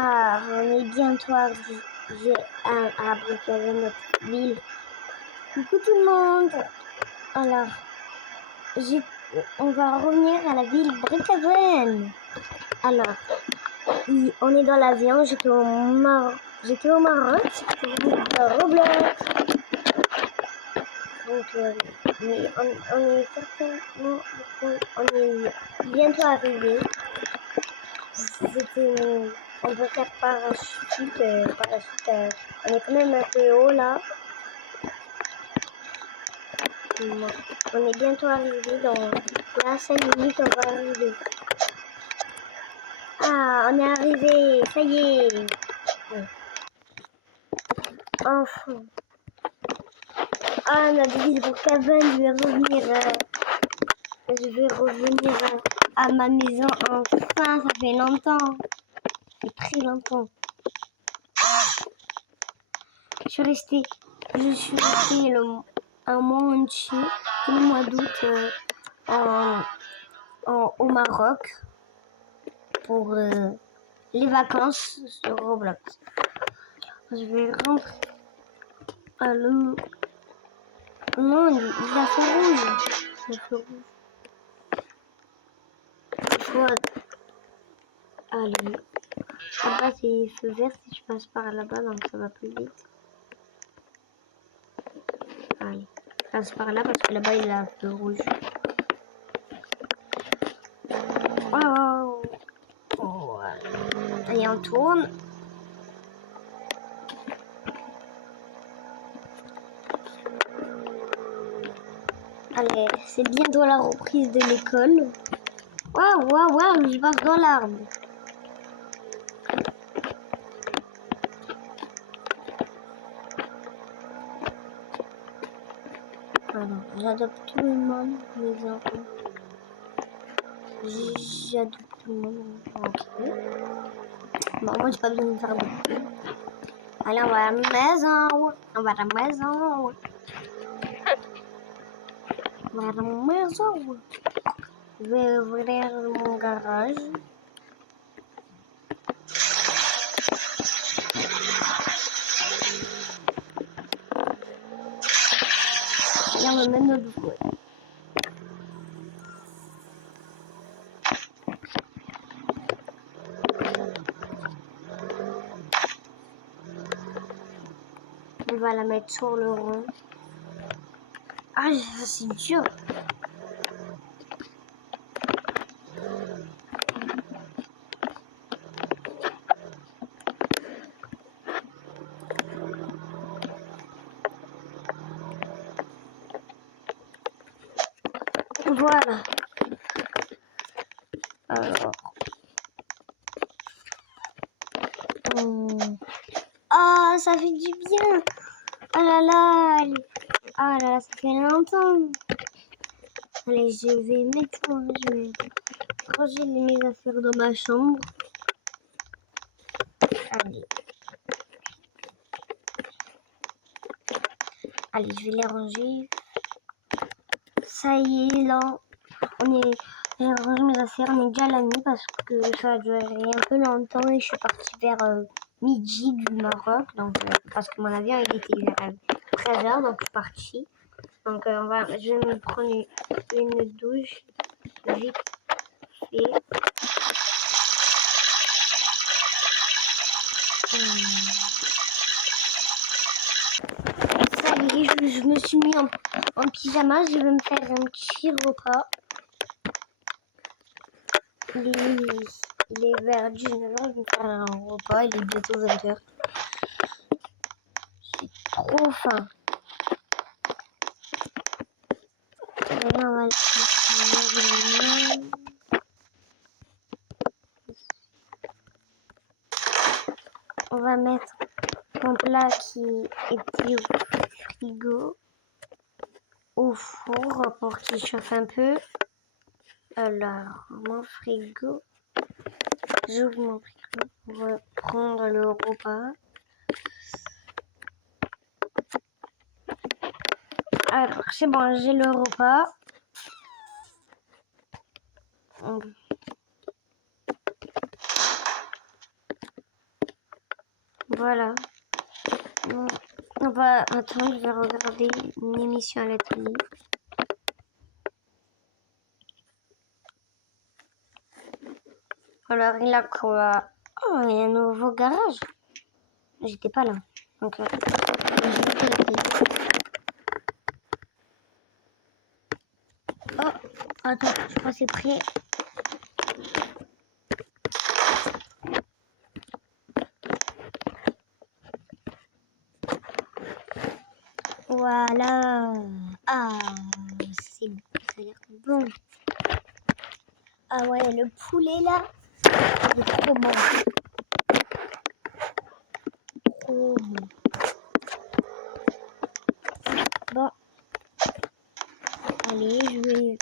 Ah, on est bientôt arrivé à Brookhaven, notre ville. Coucou tout le monde. Alors, on va revenir à la ville Brookhaven. Alors, on est dans l'avion. J'étais au Maroc pour Roblox. Donc, mais on est certainement, on est bientôt arrivé. On peut faire parachute. On est quand même un peu haut là. On est bientôt arrivé dans 5 minutes, on va arriver. Ah, on est arrivé, ça y est. Enfin. Ah, notre ville Brookhaven, je vais revenir à ma maison enfin, ça fait longtemps. C'est très longtemps. Je suis restée un mois entier, tout le mois d'août au Maroc pour les vacances sur Roblox. Je vais rentrer. Allô? Non, il a fait rouge. Il a fait rouge. Allez. Là-bas, c'est feu vert. Si je passe par là-bas, donc ça va plus vite. Allez. Je passe par là parce que là-bas, il a feu rouge. Wow. Oh. Allez, on tourne. Allez, c'est bientôt la reprise de l'école. Waouh, je passe dans l'arbre. Alors, j'adopte tout le monde, mes enfants. J'adopte tout le monde. Ok. Bon, moi, j'ai pas besoin de faire adopter. Allez, on va à la maison. On va à la maison. On va à la maison. Je vais ouvrir mon garage. Là, on va mettre notre fouet. On va la mettre sur le rond. Ah, c'est dur. Voilà. Alors. Ah, ça fait du bien. Ah là là. Ah là là, ça fait longtemps. Allez, je vais mettre. Je vais ranger mes affaires dans ma chambre. Allez. Allez, je vais les ranger. Ça y est, là. J'ai rangé mes affaires, on est déjà la nuit parce que ça a duré un peu longtemps et je suis partie vers midi du Maroc. Donc, parce que mon avion il était vers 13h, donc je suis partie. Donc, je vais me prendre une douche vite fait. Ça y est, je me suis mis en pyjama. Je vais me faire un petit repas. Il est vers 19h, je vais me faire un repas. Il est bientôt 20h. J'ai trop faim. On va mettre mon plat qui était au frigo au four pour qu'il chauffe un peu. Alors, mon frigo, j'ouvre mon frigo pour prendre le repas. Alors, c'est bon, j'ai le repas. Voilà. On va attendre, je vais regarder une émission à la télé. Alors, il a quoi? Oh, il y a un nouveau garage. J'étais pas là. Donc, oh, attends, je crois que c'est prêt. Voilà. Ah, ça a l'air bon. Ah ouais, le poulet là, il est trop bon. Trop bon. Bon, allez, je vais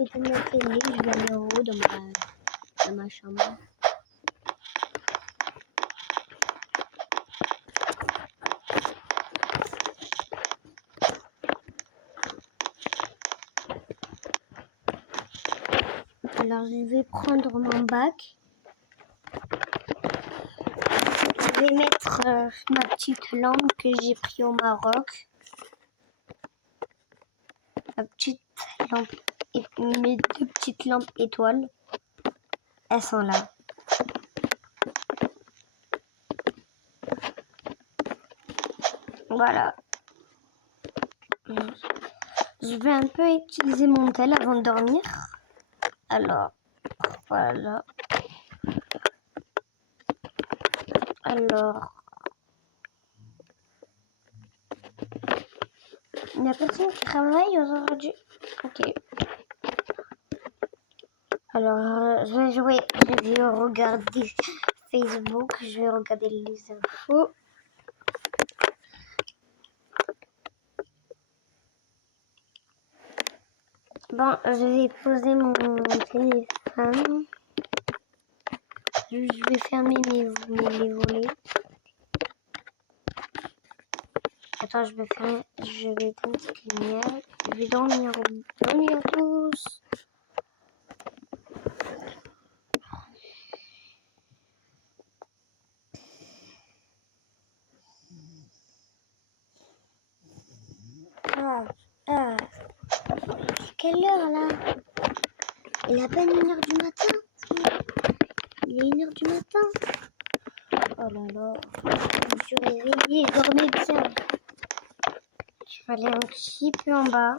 éteindre la télé, je vais aller en haut dans ma chambre. Alors, je vais prendre mon bac. Je vais mettre ma petite lampe que j'ai pris au Maroc. Ma petite lampe et mes 2 petites lampes étoiles. Elles sont là. Voilà. Je vais un peu utiliser mon tel avant de dormir. Alors, voilà. Alors, il n'y a personne qui travaille aujourd'hui. Ok. Alors, je vais regarder Facebook, je vais regarder les infos. Bon, je vais poser mon téléphone. Je vais fermer les volets. Attends, je vais éteindre cette lumière. Je vais dormir. Bonne nuit à tous. Ah, c'est quelle heure là? Il est à peine 1h du matin. Il est 1h du matin. Oh là là. Je me suis réveillée, dormez bien. Je vais aller un petit peu en bas.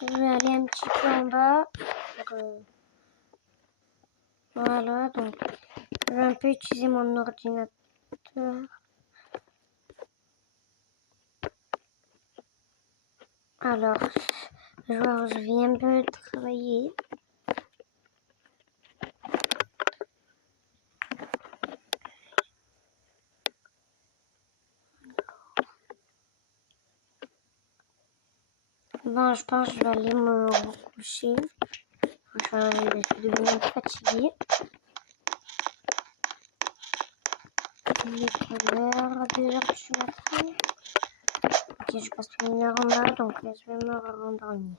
Je vais aller un petit peu en bas. Voilà, donc je vais un peu utiliser mon ordinateur. Alors, je viens un peu travailler. Bon, je pense que je vais aller me recoucher. Je vais devenir un peu fatiguée. Il est quelle heure? 2h du matin. Ok, je passe 1h en bas, donc je vais me rendormir.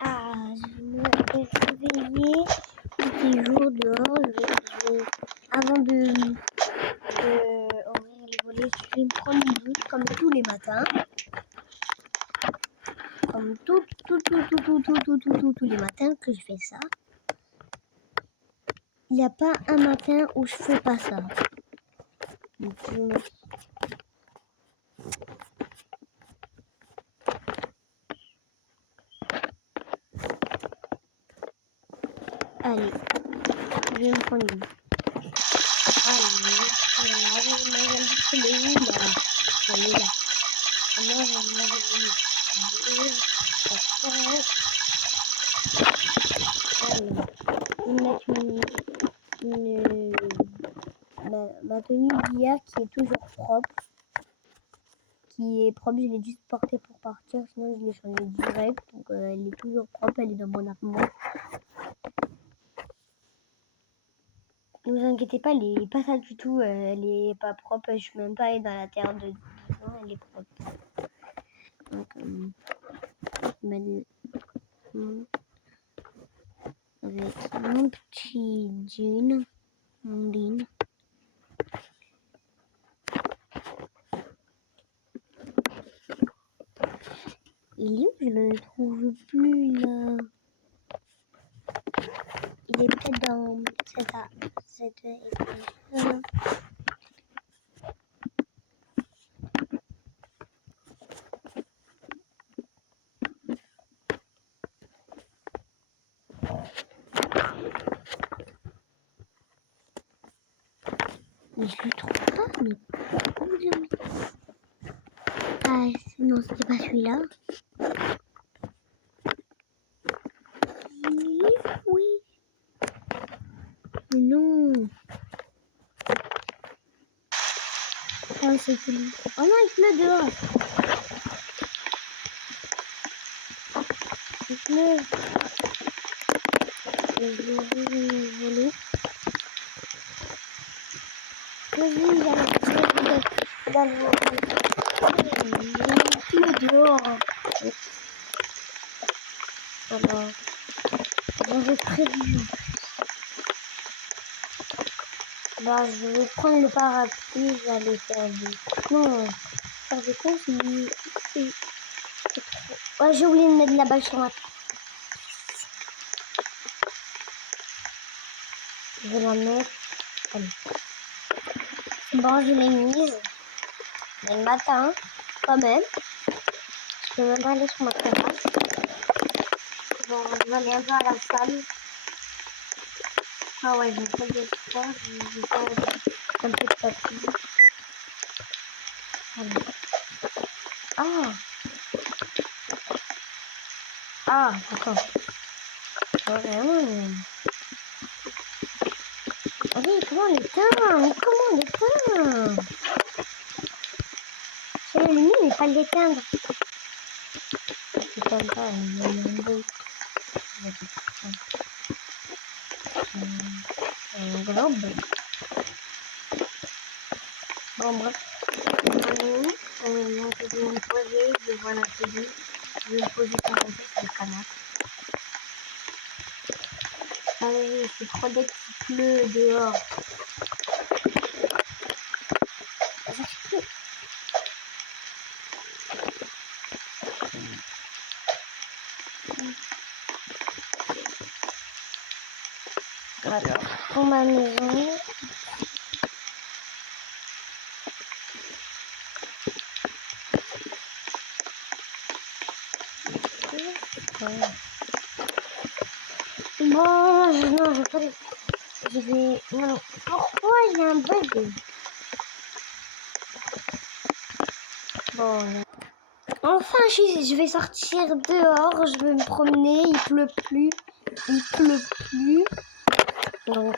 Ah, je me suis réveillée. Il fait jour dehors. Avant de ouvrir les volets, je vais me prendre une douche comme tous les matins. Comme tous les matins que je fais ça. Il n'y a pas un matin où je fais pas ça. Donc, allez, je vais me prendre une. Ma tenue d'hier qui est toujours propre. Je l'ai juste portée pour partir, sinon je l'ai changée direct. Donc elle est toujours propre, elle est dans mon armoire. Ne vous inquiétez pas, elle est pas sale du tout, elle est pas propre, je suis même pas allée dans la terre dedans, elle est propre. Donc, mettre avec mon petit jean, mon jean. Il est où? Je le trouve plus là. Il est peut-être dans cette étage. Mais je le trouve pas, mais pourquoi j'ai mis... Ah, non, c'était pas celui-là. Oui. Non. Ah, c'est celui. Oh non, il pleut dehors. Il pleut. Je vais voler. Vas-y, il va il pleut dehors. Alors, j'avais prévu. Bah, je vais prendre le parapluie, je vais aller faire des... Non, faire des courses, mais... Ouais, j'ai oublié de mettre la balle sur ma... Je vais la mettre... Allez. Bon, je l'ai mise. Mais le matin, quand même. Je peux même pas aller sur ma terrasse. Bon, je vais aller un peu à la salle. Ah ouais, j'ai fait des sport, j'ai fait un peu de tapis. Allez. Ah! Ah, d'accord. Vraiment. Allez, comment on l'éteint? Mais comment on l'éteint? C'est l'allumer, mais pas l'éteindre. Je t'aime pas, il y a un bruit. Un globe. Bon, bref. Donc, je vais me poser devant la télé. Je vais me poser sur le canapé. Allez, c'est trop dès qu'il pleut dehors. Alors, pour ma maison, bon, non, je vais... Je vais... Non, pourquoi il y a un bug? Bon, enfin, je vais sortir dehors, je vais me promener, il pleut plus. Donc,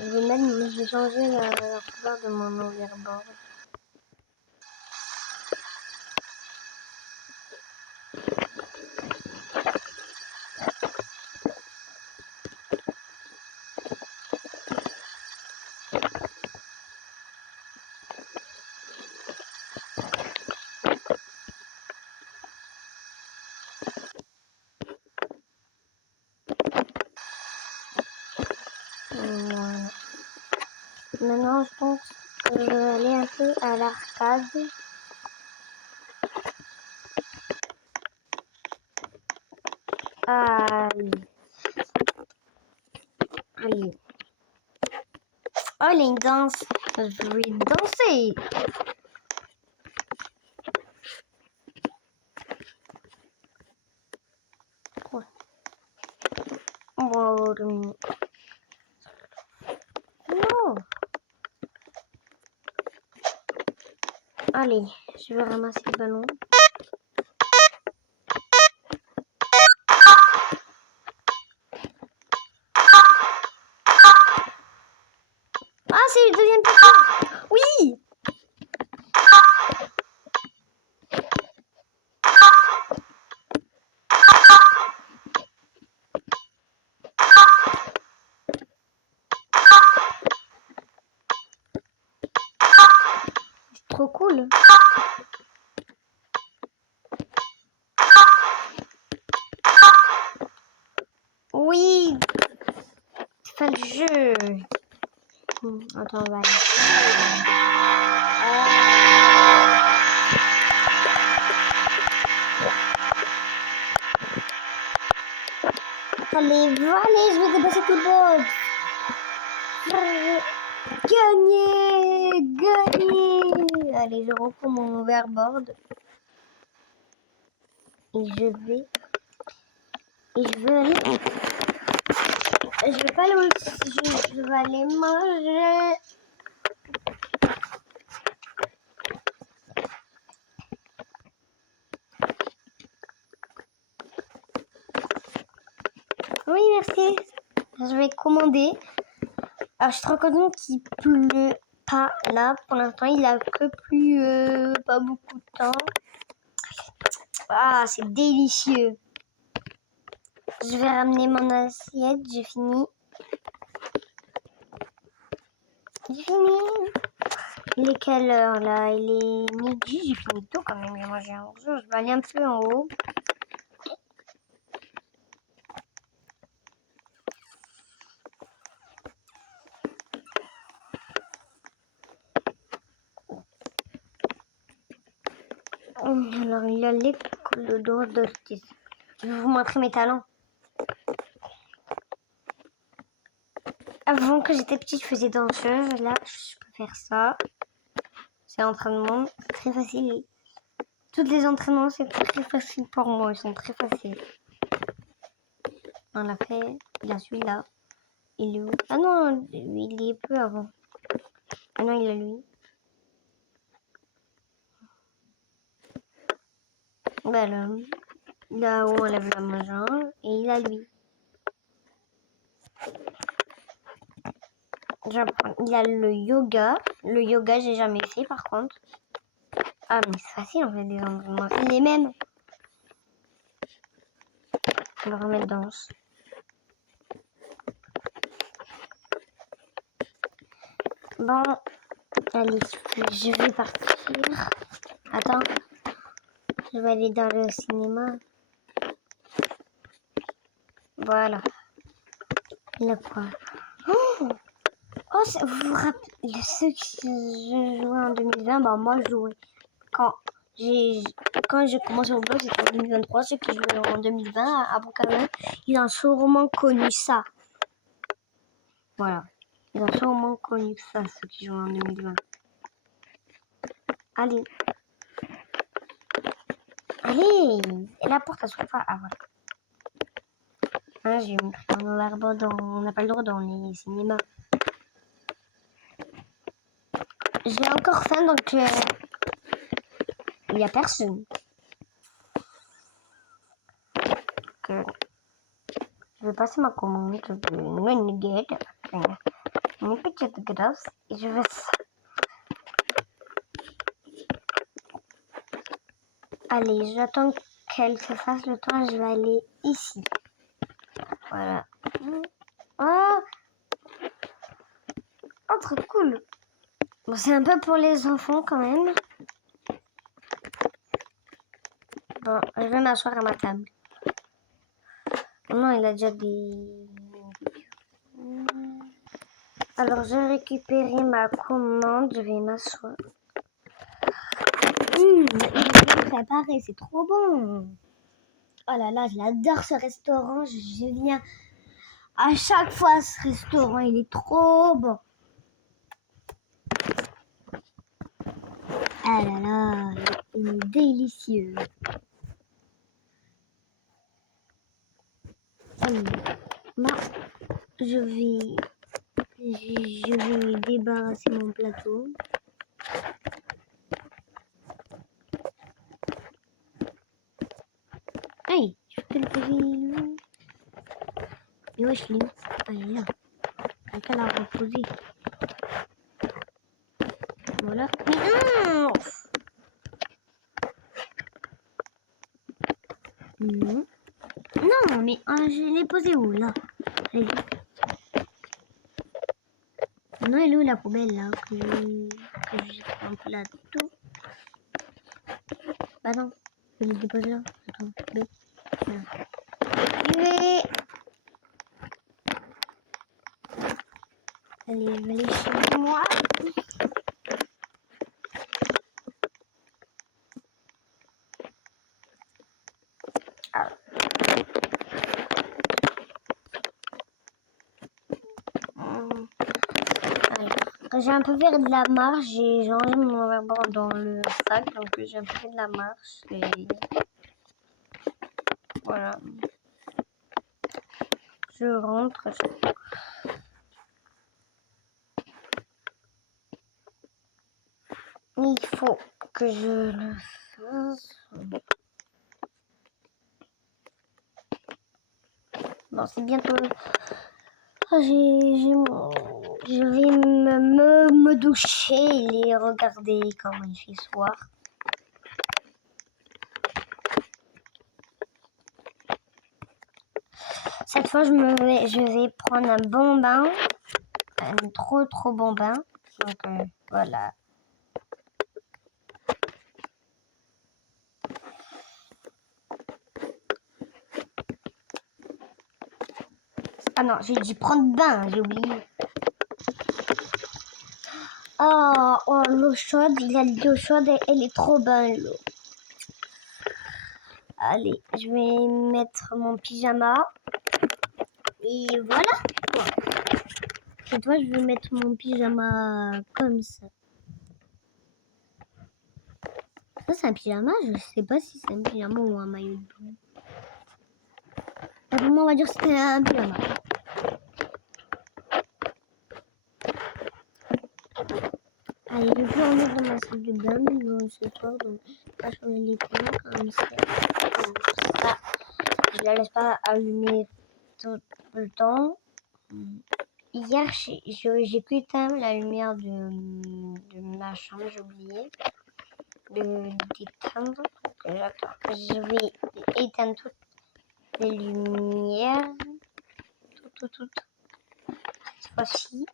je vais changer la couleur de mon overboard. Voilà. Maintenant, je pense que je vais aller un peu à l'arcade. Allez. Allez. Oh, il y a une danse. Je vais danser. Ouais. Bon, non. Allez, je vais ramasser le ballon. Ah, c'est le deuxième petit. Oui. C'est trop cool. fin du jeu. Attends, on va aller. Allez, je vais dépasser tout le monde. Gagner. Allez, je reprends mon overboard. Et je veux aller. Je vais pas aller aussi. Je vais aller manger. Oui, merci. Je vais commander. Alors, je suis trop contente qu'il pleut pas là. Pour l'instant, il a que plu pas beaucoup de temps. Ah, c'est délicieux. Je vais ramener mon assiette. J'ai fini. Il est quelle heure là? Il est midi. J'ai fini tôt quand même. J'ai mangé un jour. Je vais aller un peu en haut. Alors, il y a l'école d'hostesse. Je vais vous montrer mes talents. Avant que j'étais petite, je faisais danseuse. Là, je peux faire ça. C'est entraînement très facile. Tous les entraînements, c'est très facile pour moi. Ils sont très faciles. On l'a fait. Il a celui-là. Il est où? Ah non, il est peu avant. Ah non, il a lui. Ben là où on lève la main. Et il a lui. Il a le yoga. Le yoga, j'ai jamais fait par contre. Ah, mais c'est facile en fait des entraînements. Il est même. On va remettre danse. Bon, allez, je vais partir. Attends, je vais aller dans le cinéma. Voilà. Là quoi? Oh, vous vous rappelez ceux qui jouaient en 2020? Bah moi je jouais. Quand j'ai commencé au blog, c'était en 2023. Ceux qui jouaient en 2020, avant quand même, ils ont sûrement connu ça. Voilà. Ils ont sûrement connu ça, ceux qui jouent en 2020. Allez. Allez. Et la porte, elle s'ouvre pas. Ah, voilà. J'ai mis un arbre on n'a pas le droit dans les cinémas. J'ai encore faim, donc il n'y a personne. Je vais passer ma commande de nugget, une petite grasse, et je vais... Allez, j'attends qu'elle se fasse le temps, je vais aller ici. Voilà. Oh, trop cool. Bon, c'est un peu pour les enfants quand même. Bon, je vais m'asseoir à ma table. Non, il a déjà des... Alors, j'ai récupéré ma commande, je vais m'asseoir. Il est bien préparé, c'est trop bon. Oh là là, j'adore ce restaurant, je viens à chaque fois à ce restaurant, il est trop bon. Ah là là, il est délicieux. Allez, moi, je vais débarrasser mon plateau. Hey, je peux le poser. Et ouais, je l'ai. Ah, il est là. Quelqu'un l'a reposé. Voilà. Non. Non, mais je l'ai posé où, là? Non, elle est où la poubelle, là? Que j'ai un peu là-dessous. Bah non, je l'ai déposé là. Attends, voilà. Allez, je vais aller chez moi. Ah. J'ai un peu fait de la marche, j'ai rangé mon overboard dans le sac, donc j'ai un peu fait de la marche et voilà. Je rentre. Il faut que je le fasse. Bon, c'est bientôt. Je vais me doucher et regarder comment il fait soir. Cette fois, je vais prendre un bon bain. Un trop bon bain. Donc, voilà. Ah non, j'ai dit prendre bain, j'ai oublié. Oh, l'eau chaude, il a l'eau chaude, elle est trop bonne, l'eau. Allez, je vais mettre mon pyjama. Et voilà. Cette fois, je vais mettre mon pyjama comme ça. Ça, c'est un pyjama? Je sais pas si c'est un pyjama ou un maillot de bain. Pour moi, on va dire que c'était un pyjama. Allez, je vais revenir dans ma salle de bain, mais ce soir, donc je vais changer les points comme ça. Je la laisse pas allumer tout le temps. Hier, j'ai pu éteindre la lumière de ma chambre, j'ai oublié d'éteindre. Je vais éteindre toutes les lumières. Toutes. Cette fois-ci.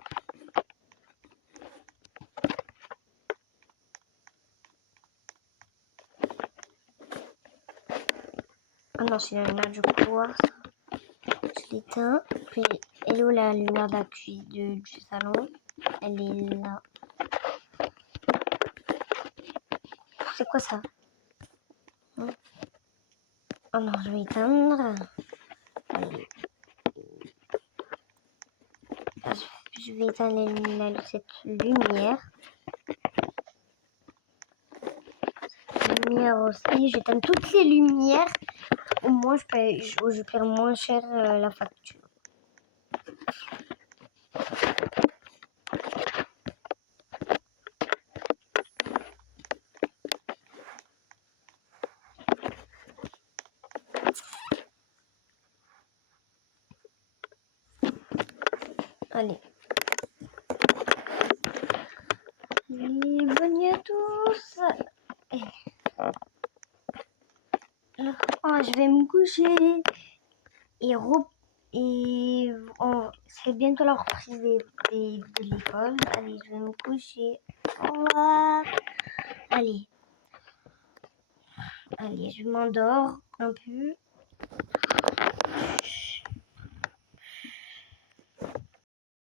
Ah non, c'est la lumière du couloir. Je l'éteins. Puis, elle est où la lumière de la cuisine du salon? Elle est là. C'est quoi ça? Oh non, je vais éteindre. Allez. Je vais éteindre cette lumière. Lumière aussi. J'éteins toutes les lumières. Au moins, je paie moins cher la facture. Allez. Et bonne nuit à tous. Oh, je vais me coucher. C'est bientôt la reprise de l'école. Allez, je vais me coucher. Au revoir. Allez, je m'endors un peu.